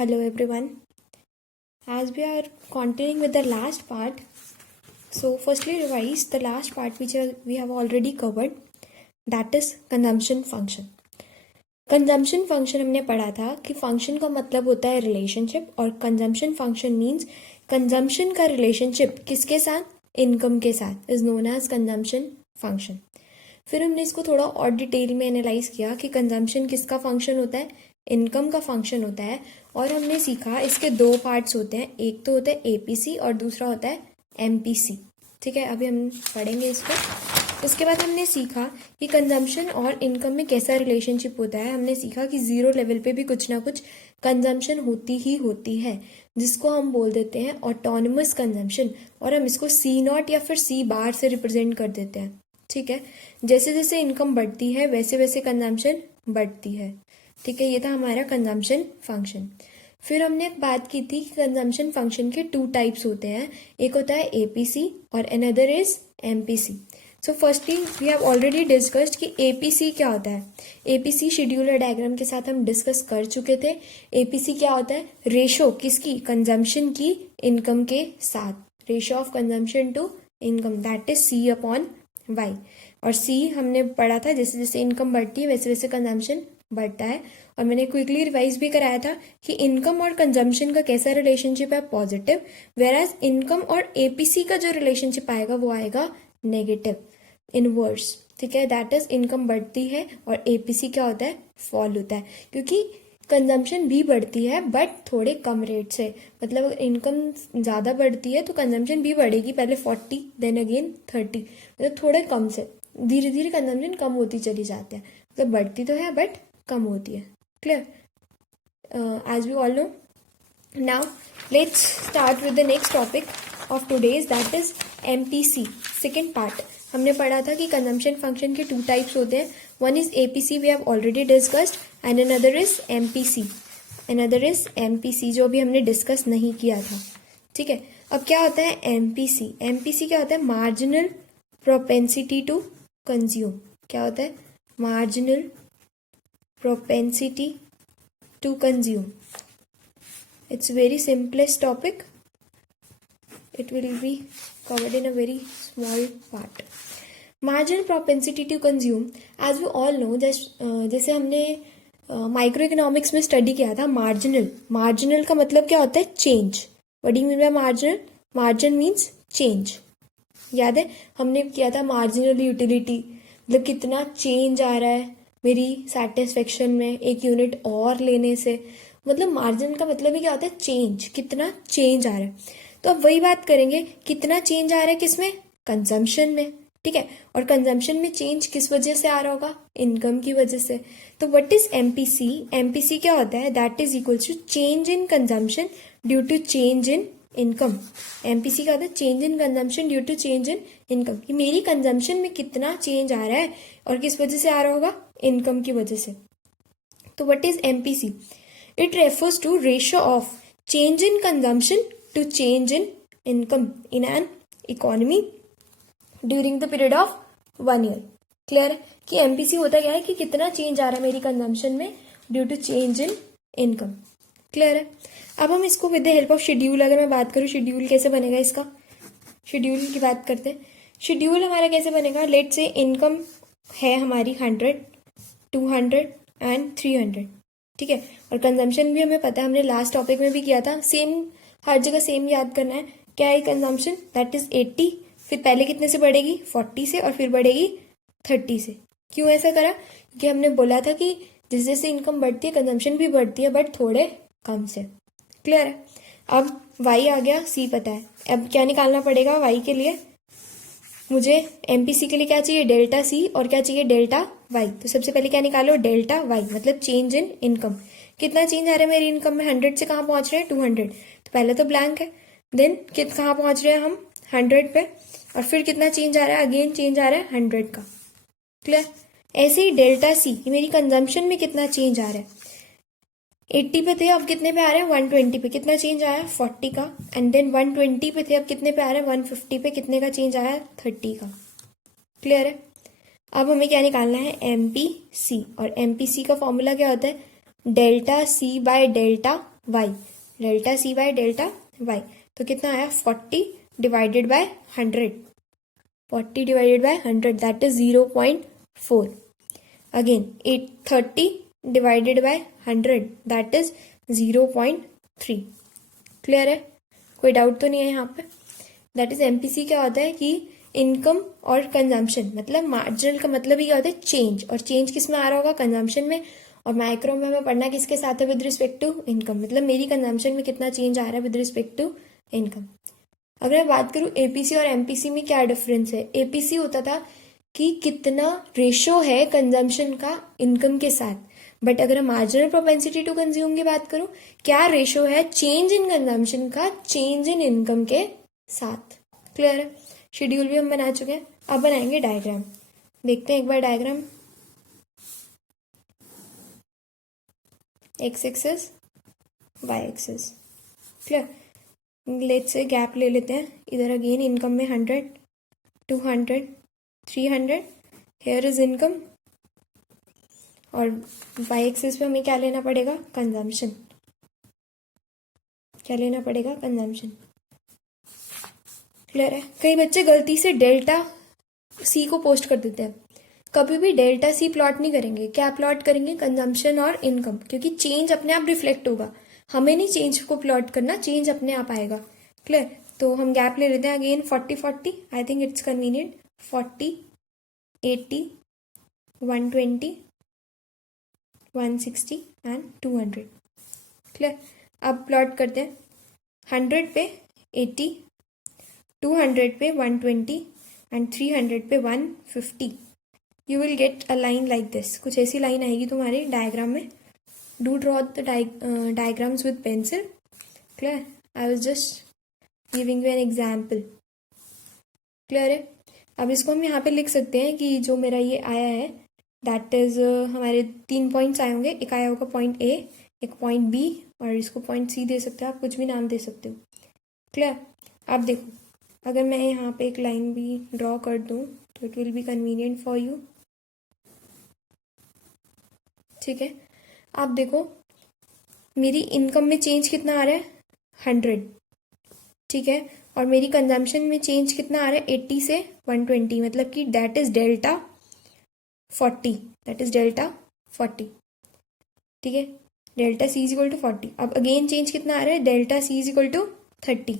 Hello everyone. As we are continuing with the last part, so firstly revise the last part which we have already covered, that is consumption function. Consumption function हमने पढ़ा था कि function का मतलब होता है relationship और consumption function means consumption का रिलेशनशिप किसके साथ, इनकम के साथ, is known as consumption function. फिर हमने इसको थोड़ा और डिटेल में एनालाइज किया कि कंजम्पशन किसका फंक्शन होता है, इनकम का फंक्शन होता है. और हमने सीखा इसके दो पार्ट्स होते हैं, एक तो होता है एपीसी और दूसरा होता है एमपीसी. ठीक है, अभी हम पढ़ेंगे इसको. उसके बाद हमने सीखा कि कंजम्पशन और इनकम में कैसा रिलेशनशिप होता है. हमने सीखा कि जीरो लेवल पे भी कुछ ना कुछ कंजम्पशन होती ही होती है, जिसको हम बोल देते हैं ऑटोनमस कंजम्पशन, और हम इसको सी नॉट या फिर सी बार से रिप्रेजेंट कर देते हैं. ठीक है, जैसे जैसे इनकम बढ़ती है वैसे वैसे कंजम्पशन बढ़ती है. ठीक है, ये था हमारा कंजम्पशन फंक्शन. फिर हमने बात की थी कि कंजम्पशन फंक्शन के टू टाइप्स होते हैं, एक होता है एपीसी और another is MPC. So firstly we have already discussed कि एपीसी क्या होता है. एपीसी शेड्यूलर डायग्राम के साथ हम डिस्कस कर चुके थे. एपीसी क्या होता है, रेशो किसकी, कंजम्पशन की इनकम के साथ, ratio of consumption to income, that is C upon Y. और सी हमने पढ़ा था जैसे जैसे इनकम बढ़ती है वैसे वैसे कंजम्पशन बढ़ता है. और मैंने क्विकली रिवाइज भी कराया था कि इनकम और कंजम्पशन का कैसा रिलेशनशिप है, पॉजिटिव, वेराज इनकम और एपीसी का जो रिलेशनशिप आएगा वो आएगा नेगेटिव, इनवर्स. ठीक है, दैट इज इनकम बढ़ती है और एपीसी क्या होता है, फॉल होता है, क्योंकि कंजम्पशन भी बढ़ती है बट थोड़े कम रेट से. मतलब अगर इनकम ज़्यादा बढ़ती है तो कंजम्पशन भी बढ़ेगी, पहले 40 देन अगेन 30, मतलब थोड़े कम से, धीरे धीरे कंजम्पशन कम होती चली जाती है. मतलब बढ़ती तो है बट कम होती है. Clear, as we all know. Now let's start with the next topic of today's, that is MPC, second part. हमने पढ़ा था कि कंजम्पशन फंक्शन के टू टाइप्स होते हैं, one is APC we have already discussed and another is MPC. Another is MPC जो अभी हमने डिस्कस नहीं किया था. ठीक है, अब क्या होता है एमपीसी. एमपीसी क्या होता है, मार्जिनल प्रोपेंसिटी टू कंज्यूम. क्या होता है, marginal propensity to consume. It's very simplest topic. It will be covered in a very small part. Marginal propensity to consume, as we all know, जैसे हमने micro economics में study किया था, marginal का मतलब क्या होता है, change. What do you mean by marginal, margin means change. याद है हमने किया था मार्जिनल यूटिलिटी, मतलब कितना चेंज आ रहा है मेरी सेटिस्फेक्शन में एक यूनिट और लेने से. मतलब मार्जिन का मतलब ही क्या होता है, चेंज, कितना चेंज आ रहा है. तो अब वही बात करेंगे, कितना चेंज आ रहा है किसमें, कंजम्पशन में. ठीक है, और कंजम्पशन में चेंज किस वजह से आ रहा होगा, इनकम की वजह से. तो व्हाट इज एमपीसी, एमपीसी क्या होता है, that is equal to change in consumption due to change in income. MPC का होता है change in consumption due to change in income, कि मेरी कंजम्पशन में कितना चेंज आ रहा है और किस वजह से आ रहा होगा, इनकम की वजह से. तो what is MPC, it refers to ratio of change in consumption to change in income in an economy during the period of 1 year. Clear है कि एमपीसी होता क्या है, कि कितना चेंज आ रहा है मेरी कंजम्पशन में due to change in income. Clear है. अब हम इसको with the help of schedule, अगर मैं बात करूँ शेड्यूल कैसे बनेगा इसका, शेड्यूल की बात करते हैं. शेड्यूल हमारा कैसे बनेगा, लेट से इनकम है हमारी 100, 200 एंड 300. ठीक है, और कंजम्पशन भी हमें पता है, हमने लास्ट टॉपिक में भी किया था, सेम हर जगह सेम याद करना है. क्या है कंजम्पशन, दैट इज 80, फिर पहले कितने से बढ़ेगी, 40 से, और फिर बढ़ेगी 30 से. क्यों ऐसा करा, क्योंकि हमने बोला था कि जैसे जैसे इनकम बढ़ती है कंजम्पशन भी बढ़ती है बट थोड़े कम से. क्लियर है. अब वाई आ गया, सी पता है, अब क्या निकालना पड़ेगा वाई के लिए, मुझे एमपीसी के लिए क्या चाहिए, डेल्टा सी, और क्या चाहिए, डेल्टा वाई. तो सबसे पहले क्या निकालो, डेल्टा वाई, मतलब चेंज इन इनकम. कितना चेंज आ रहा है मेरी इनकम में, 100 से कहाँ पहुंच रहे हैं, 200. तो पहले तो ब्लैंक है, देन कहाँ पहुंच रहे हैं हम, 100 पे, और फिर कितना चेंज आ रहा है, अगेन चेंज आ रहा है 100 का. क्लियर. ऐसे ही डेल्टा सी, मेरी कंजम्पशन में कितना चेंज आ रहा है, 80 पे थे अब कितने पे आ रहे हैं, 120 पे. कितना चेंज आया, 40 का. एंड देन 120 पे थे अब कितने पे आ रहे हैं, 150 पे. कितने का चेंज आया, 30 का. क्लियर है. अब हमें क्या निकालना है, एमपीसी, और एमपीसी का फॉर्मूला क्या होता है, delta C by delta Y, delta C by delta Y. तो कितना आया 40 divided by 100, 40 divided by 100 that is 0.4। Again 30 divided by 100 that is 0.3। Clear है, कोई डाउट तो नहीं है यहाँ पे। दैट इज एमपीसी क्या होता है कि इनकम और कंजम्पशन, मतलब मार्जिनल का मतलब ही क्या होता है चेंज, और चेंज किस में आ रहा होगा कंजम्पशन में, और माइक्रो में हमें पढ़ना किसके साथ है विद रिस्पेक्ट टू इनकम, मतलब मेरी कंजम्पशन में कितना चेंज आ रहा है विद रिस्पेक्ट टू इनकम। अगर मैं बात करूँ एपीसी और एमपीसी में क्या डिफरेंस है, एपीसी होता था कि कितना रेशो है कंजम्पशन का इनकम के साथ, बट अगर मार्जिनल प्रोपेंसिटी टू कंज्यूम की बात करूं, क्या रेशो है चेंज इन कंजम्पशन का चेंज इन इनकम के साथ। क्लियर है, शेड्यूल भी हम बना चुके हैं, अब बनाएंगे डायग्राम। देखते हैं एक बार diagram. X axis, Y axis. Clear, let's say gap ले लेते हैं। इधर अगेन इनकम में 100, 200, 300, हेयर इज इनकम, और वाई एक्सिस पे हमें क्या लेना पड़ेगा कंजम्पशन, क्या लेना पड़ेगा कंजम्पशन। क्लियर है, कई बच्चे गलती से डेल्टा सी को पोस्ट कर देते हैं, कभी भी डेल्टा सी प्लॉट नहीं करेंगे, क्या प्लॉट करेंगे कंजम्पशन और इनकम, क्योंकि चेंज अपने आप रिफ्लेक्ट होगा, हमें नहीं चेंज को प्लॉट करना, चेंज अपने आप आएगा। क्लियर, तो हम गैप ले लेते हैं again 40-40, I think it's convenient, 40, 80, 120, 160 and 200। Clear, अब प्लॉट करते हैं 100 पे 80, 200 पे 120 एंड 300 पे 150। You will get a line like this, कुछ ऐसी लाइन आएगी तुम्हारे डायग्राम में। Do draw the diagrams with pencil. Clear, I was just giving you an example. Clear है, अब इसको हम यहाँ पे लिख सकते हैं कि जो मेरा ये आया है दैट इज हमारे 3 पॉइंट्स आए होंगे, एक आया होगा पॉइंट ए, एक पॉइंट बी, और इसको पॉइंट सी दे सकते हो, आप कुछ भी नाम दे सकते हो। क्लियर, आप देखो अगर मैं यहाँ पे एक लाइन भी ड्रॉ कर दूँ तो it will be convenient for you. ठीक है, आप देखो मेरी इनकम में चेंज कितना आ रहा है 100, ठीक है, और मेरी कंजम्पशन में चेंज कितना आ रहा है 80 से 120, मतलब कि that is delta 40, that is delta 40। ठीक है, delta C is equal to 40। अब अगेन चेंज कितना आ रहा है delta C is equal to 30,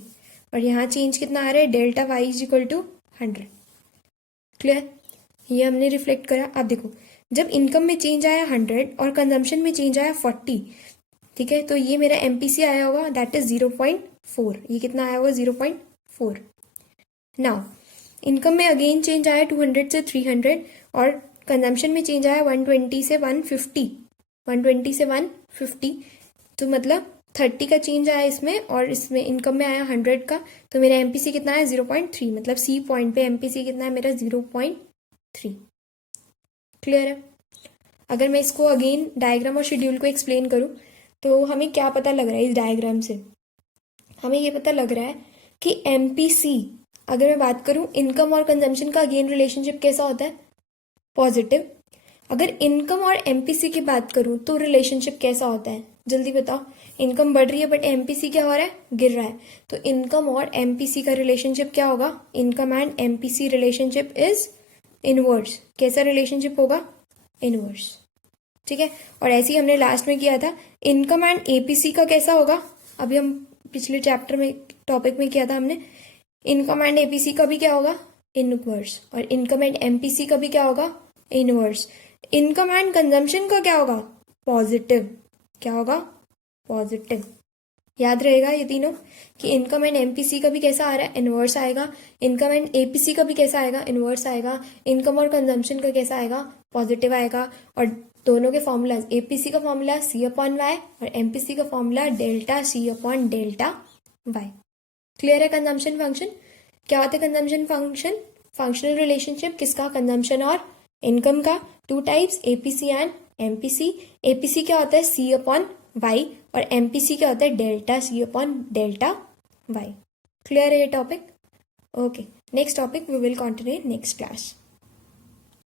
और यहाँ चेंज कितना आ रहा है delta Y is equal to 100। Clear, ये हमने रिफ्लेक्ट करा। अब देखो जब इनकम में चेंज आया 100 और कंजम्पशन में चेंज आया 40, ठीक है, तो ये मेरा एमपीसी आया होगा दैट इज 0.4। ये कितना आया होगा 0.4। नाउ इनकम में अगेन चेंज आया 200 से 300, और कंजम्पशन में चेंज आया 120 से 150, 120 से 150, तो मतलब 30 का चेंज आया इसमें, और इसमें इनकम में आया 100 का, तो मेरा एमपीसी कितना है 0.3, मतलब सी पॉइंट पे एमपीसी कितना है मेरा 0.3। क्लियर है, अगर मैं इसको अगेन डायग्राम और शेड्यूल को एक्सप्लेन करूं तो हमें क्या पता लग रहा है इस डायग्राम से, हमें ये पता लग रहा है कि एमपीसी, अगर मैं बात करूं इनकम और कंजम्पशन का अगेन रिलेशनशिप कैसा होता है पॉजिटिव। अगर इनकम और एमपीसी की बात करूं तो रिलेशनशिप कैसा होता है, जल्दी बताओ। इनकम बढ़ रही है बट एमपीसी क्या हो रहा है, गिर रहा है, तो इनकम और एमपीसी का रिलेशनशिप क्या होगा, income and MPC relationship is inverse. कैसा रिलेशनशिप होगा, इनवर्स। ठीक है, और ऐसे ही हमने लास्ट में किया था इनकम एंड एपीसी का कैसा होगा, अभी हम पिछले चैप्टर में टॉपिक में किया था हमने, इनकम एंड एपीसी का भी क्या होगा इनवर्स, और इनकम एंड एमपीसी का भी क्या होगा इनवर्स। इनकम एंड कंजम्पशन का क्या होगा पॉजिटिव, क्या होगा पॉजिटिव। याद रहेगा ये तीनों कि इनकम एंड एमपीसी का भी कैसा आ रहा है इनवर्स आएगा, इनकम एंड एपीसी का भी कैसा आएगा इनवर्स आएगा, इनकम और कंजम्पशन का कैसा आएगा पॉजिटिव आएगा, और दोनों के फॉर्मूला एपीसी का फॉर्मूला C/Y और एमपीसी का फॉर्मूला डेल्टा C/डेल्टा वाई। क्लियर है, कंजम्पशन फंक्शन क्या होता है, कंजम्पशन फंक्शन फंक्शनल रिलेशनशिप किसका, कंजम्पशन और इनकम का, 2 types APC and MPC. APC क्या होता है C/Y और एमपीसी क्या होता है डेल्टा C/डेल्टा वाई। क्लियर है ये topic, okay. Next topic we will continue next class.